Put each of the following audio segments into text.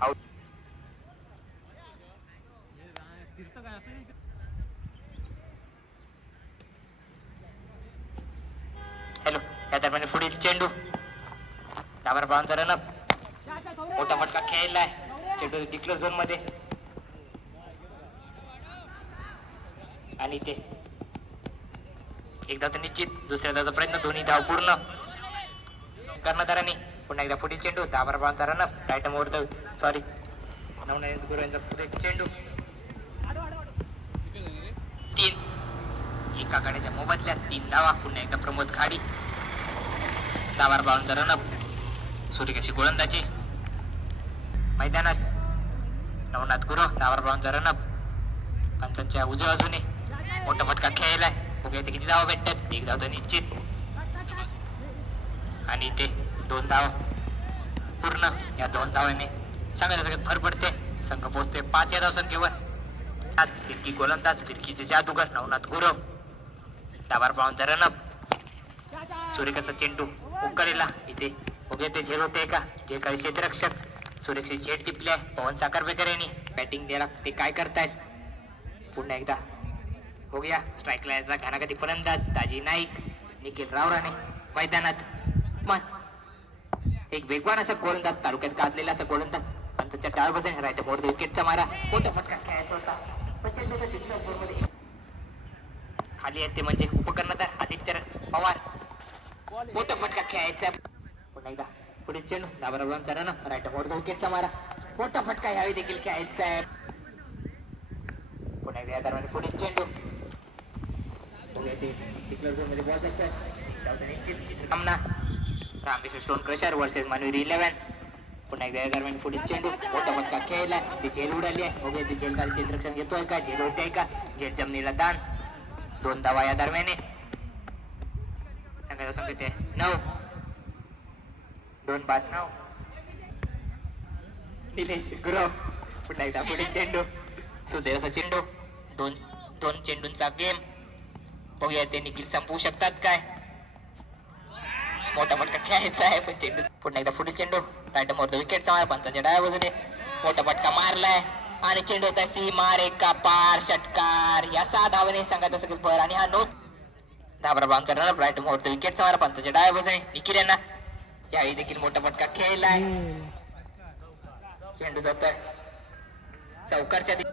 Out hello या दरम्यान म्हणजे पुढील चेंडू. डाबर बाउन्सर रनअप मोठा फटका खेळलाय चेंडू डिक्लो झोनमध्ये. आणि ते. एकदा तर निश्चित दुसऱ्या धावचा प्रयत्न धोनी धाव पूर्ण. कर्णधारांनी. पुन्हा एकदा पुढील चेंडू. दाबर बाउन्सर रनअप राईट मोडतो सॉरी नवनाथ गुरुवेंद्र पुढे चेंडू. तीन. एका गाड्याच्या मोबदल्यात तीन धावा. पुन्हा एकदा प्रमोद खाडी. दाबार बाउन्सर रनअप सूर्यकाशी गोलंदाजी. मैदानात नवनाथ गुरु. दाबार बाउन्सर रनअप पंचांच्या उजव्या बाजूने. मोठा फटका खेळलाय बघूया ते किती धावा भेटतात. एक धाव तर निश्चित. आणि ते दोन धाव. पूर्ण. या दोन धावाने सांगायचं सगळ्यात भर पडते. संघ पोहोचते. पाच या धाव संख्येवर आज फिरकी गोलंदाज फिरकीचे जादूगर नवनाथ गुरव. डाबार पाहून रनअप सूर्यकसा चेंडू उकरेला इथे बघूया ते झेल होते का? जे काही क्षेत्ररक्षक. सुरक्षित झेट टिपले पवन साखरबेकर यांनी. बॅटिंग द्यायला ते काय करतायत? पुन्हा एकदा बघूया. स्ट्राईकला यायचा घानागती फलंदाज ताजी नाईक निखिल रावराने मैदानात मन एक वेगवान असा गोलंदाज तालुक्यात गाजलेला असा गोलंदाज. पंचाच्या डाळ बसून राईट मोर विकेटचा मारा. मोठा फटका खेळायचा होता. खाली येते म्हणजे उपकर्णधार आदित्य पवार. मोठा फटका खेळायचा. पुन्हा एकदा पुढे चेंडू. दाबराबांचा रन राईट मोर विकेटचा मारा. मोठा फटका यावेळी देखील खेळायचा. आहे पुन्हा एकदा या दरम्यान पुढे चेंडू. बघूया सामना Ramkrishna stone crusher versus Manveer eleven पुन्हा एकदा दरम्यान पुढील चेंडू मोठा फटका खेळला. ते झेल उडाली आहे. हो ओके ते झेल. काल क्षेत्ररक्षण घेतोय का? झेल होते का? झेल जमिनीला दान. दोन धावा या दरम्याने सांगायचं सांगते. ते नऊ. दोन बाद नऊ. निलेश गुरव पुन्हा एकदा पुढील चेंडू सुदैवाचा असा चेंडू दोन दोन चेंडूंचा गेम बघूया ते निखील संपवू शकतात काय? मोठा फटका खेळायचा आहे पण चेंडू पुन्हा एकदा पुढे चेंडू. राईट मोर विकेट मार पंचाच्या डाव्या बाजूने. मोठा फटका मारलाय. आणि चेंडू होता सी मार का पार षटकार. या सहा धावाने सांगायचं सगळं भर आणि हा नोट. धाबरा बांगचा run up right more wicket मार पंचाच्या डाव्या बाजूने. निखिल यांना. यावेळी देखील मोठा फटका खेळलाय. चेंडू जातोय. चौकारच्या दि-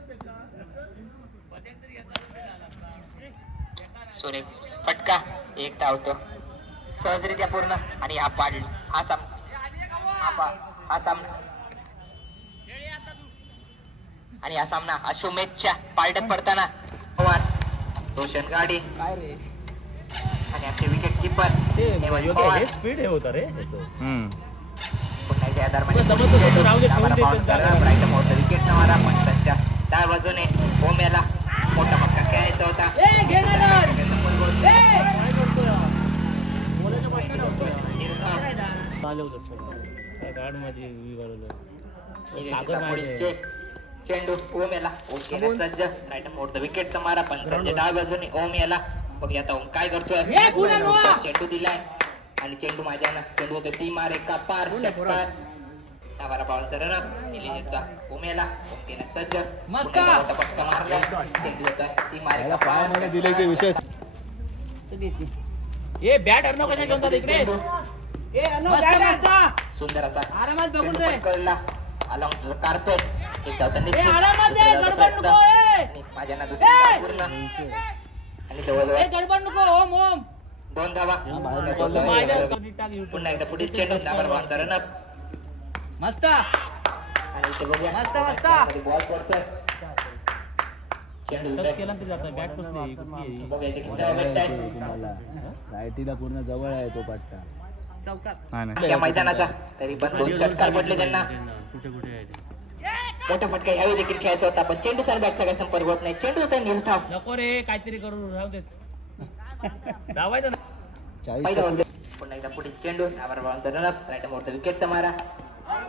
फटका. एक धावतो सहजरित्या पूर्ण आणि हा पाड हा साम हा हा सामना. आणि हा सामना अश्वमेधच्या पालटत पडताना पवार रोशन गाडी. काय रे? आणि आमचे विकेट किपर स्पीड हे होतं रे पण डाव्या बाजूने ओम्याला मोठा फटका खेळायचा होता. गाड माझी चेंडू ओम याला ओम केला सज्ज राईट मोठा विकेटचा मारा पंचांच्या डाव्या बाजूने ओम याला बघ आता ओम काय करतोय. चेंडू दिलाय. आणि चेंडू माझ्या ना चेंडू होते सी मार एका पार षटकार सावारा पावलचा रनअप निलेशचा ओम याला ओम केला सज्ज. एकदा मोठा पटका मारलाय. चेंडू होता सी मार एका पार दिले ते विषय ए बॅट अर्णव कशा घेऊन जात इकडे सुंदर असा. आरामात बघून रे. अलॉंग कार्पेट एक ए, आरामात ए, गडबड. नको, ए. माझ्या ना दुसरी ए. धाव पूर्ण आणि जवळजवळ ए गडबड नको ओम ओम दोन धावा. पुन्हा एकदा पुढील चेंडू दाबर बांधचा रनअप मस्त. आणि इथे बघूया. मस्त, मस्त. बॉल पडतोय. पूर्ण जवळ आहे तो पट्टा. चौकात या मैदानाचा. तरी पण दोन षटकार पडले त्यांना. कुठे कुठे आहे ते? मोठा फटका देखील खेळायचा होता पण चेंडूचा बॅटचा काही संपर्क होत नाही. चेंडू होता निर्धाव नको रे काहीतरी करू राहू देत. धावायचं ना. चाळीस पहिला म्हणजे पुन्हा एकदा पुढे चेंडू दाबर बाळांचा रनअप राईट मोठा विकेटचा मारा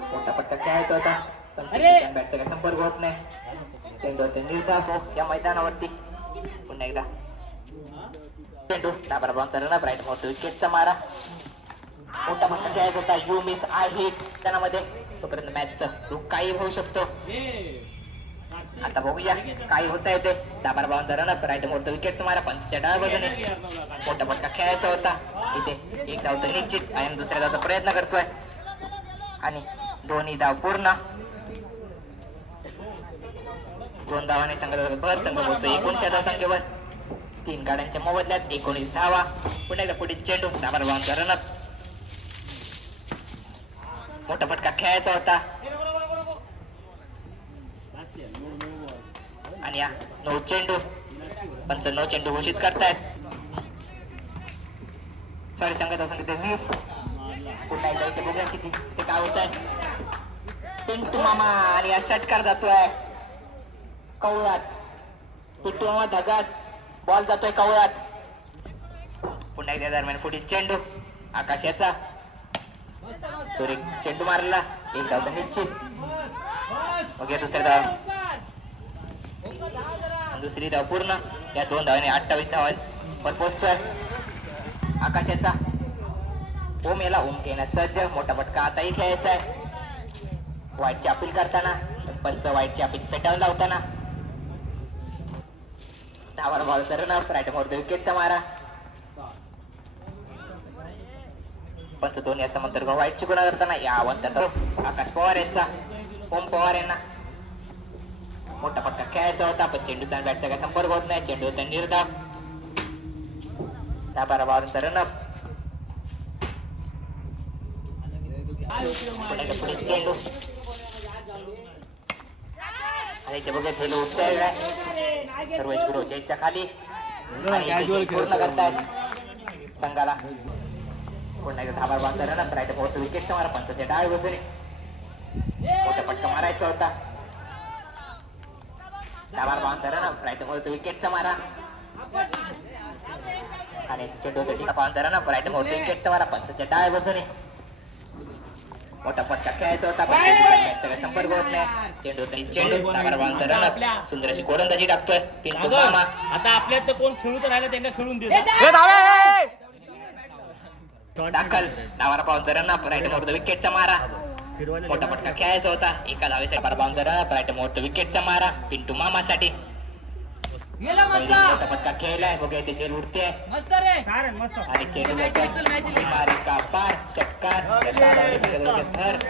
मोठा पट्टा खेळायचा होता पण चेंडूचा बॅटचा काही संपर्क होत नाही. चेंडू होते निर्धाव हो या मैदानावरती. पुन्हा एकदा. चेंडू दाबर बाळांचा रनअप राईट मोठा विकेटचा मारा मोठा मोठा खेळायचा होता. यू मिस आय हिट त्यामध्ये तोपर्यंत मॅचचं रूप काही होऊ शकतो. आता बघूया काय होत आहे ते दाबार बाबांचा रनअप राईट मोठं विकेटचं मारा पंचच्या डाव्या बाजूने. मोठा मोठा खेळायचा होता. इथे एक धाव तर निश्चित आणि दुसऱ्या धावचा प्रयत्न करतोय. आणि दोन्ही धाव पूर्ण. दोन धावाने संघाचा भर संघ पोहोचतो एकोणीस धाव संख्येवर तीन गाड्यांच्या मोबदल्यात एकोणीस धावा. पुन्हा एकदा पुढे चेंडू दाबार बाबांचा रनअप मोठा फटका खेळायचा होता. आणि या नऊ चेंडू. पंच नऊ चेंडू घोषित करतायत. सॉरी सांगत असं किती वीस पुन्हा एकदा इथे बघूया किती ते काय होत आहे पिंटू मामा आणि या षटकार जातोय. कवळात. पिंटू मामा धगात. बॉल जातोय कवळात. पुन्हा एकदा दरम्यान पुढील चेंडू. तो एक चेंडू मारला एक धाव तर निश्चित. ओके या दुसऱ्या धाव. दुसरी धाव पूर्ण. या दोन धावाने अठ्ठावीस धावात पण पोचतोय. आकाशाचा ओम याला ओम घेण्यास सज्ज मोठा फटका आताही खेळायचा आहे. वाईटची अपील करताना पंच वाईटची अपील पेटावून लावताना. धावार बॉल तर राईट मोर विकेटचा मारा. पंच दोन याचा मंत्र मंतर वाईटची गुन्हा करताना या आव्हान आकाश पवार यांचा. ओम पवार यांना. मोठा पट्टा खेळायचा होता. पण चेंडूचा आणि बॅटचा काही संपर्क होत नाही. चेंडू होता निर्धाव. दहा बारा बावनचा रनअप पुढे चेंडू. आणि इथे बघा झेल उठतोय काय सर्व गुरु चेंजच्या खाली. पूर्ण करतायत संघाला. पुन्हा एकदा दहा बारा बावनचा रनअप राईट पोहोचतो विकेटचा मारा पंचाच्या डाव्या बाजूने. मोठा पटका मारायचा होता. डावार बाउन्सर रनअप राईट बोलतो विकेटचा मारा. आणि चेंडू तो टिका बाउन्सर रनअप राईट बोलतो विकेटचा मारा पंचच्या डाव्या बाजूने. मोठा पटका खेळायचा होता काही संपर्क होत नाही. चेंडू तरी चेंडू डावार बाउन्सर रनअप सुंदर अशी गोलंदाजी टाकतोय पिंटू मामा. आता आपल्यात तर कोण खेळू तर राहिलं त्यांना खेळून दे दाखल. डावार बाउन्सर रनअप राईट बोलतो विकेटचा मारा. मोठा पटका खेळायचा होता. एका धावेसाठी बारा बाउन्सर राईट मोठा विकेटचा मारा. पिंटू मामासाठी. मोठा पटका खेळलाय. बघा इथे चेल उडते. मस्त रे. कारण मस्त. आणि का पार षटकार.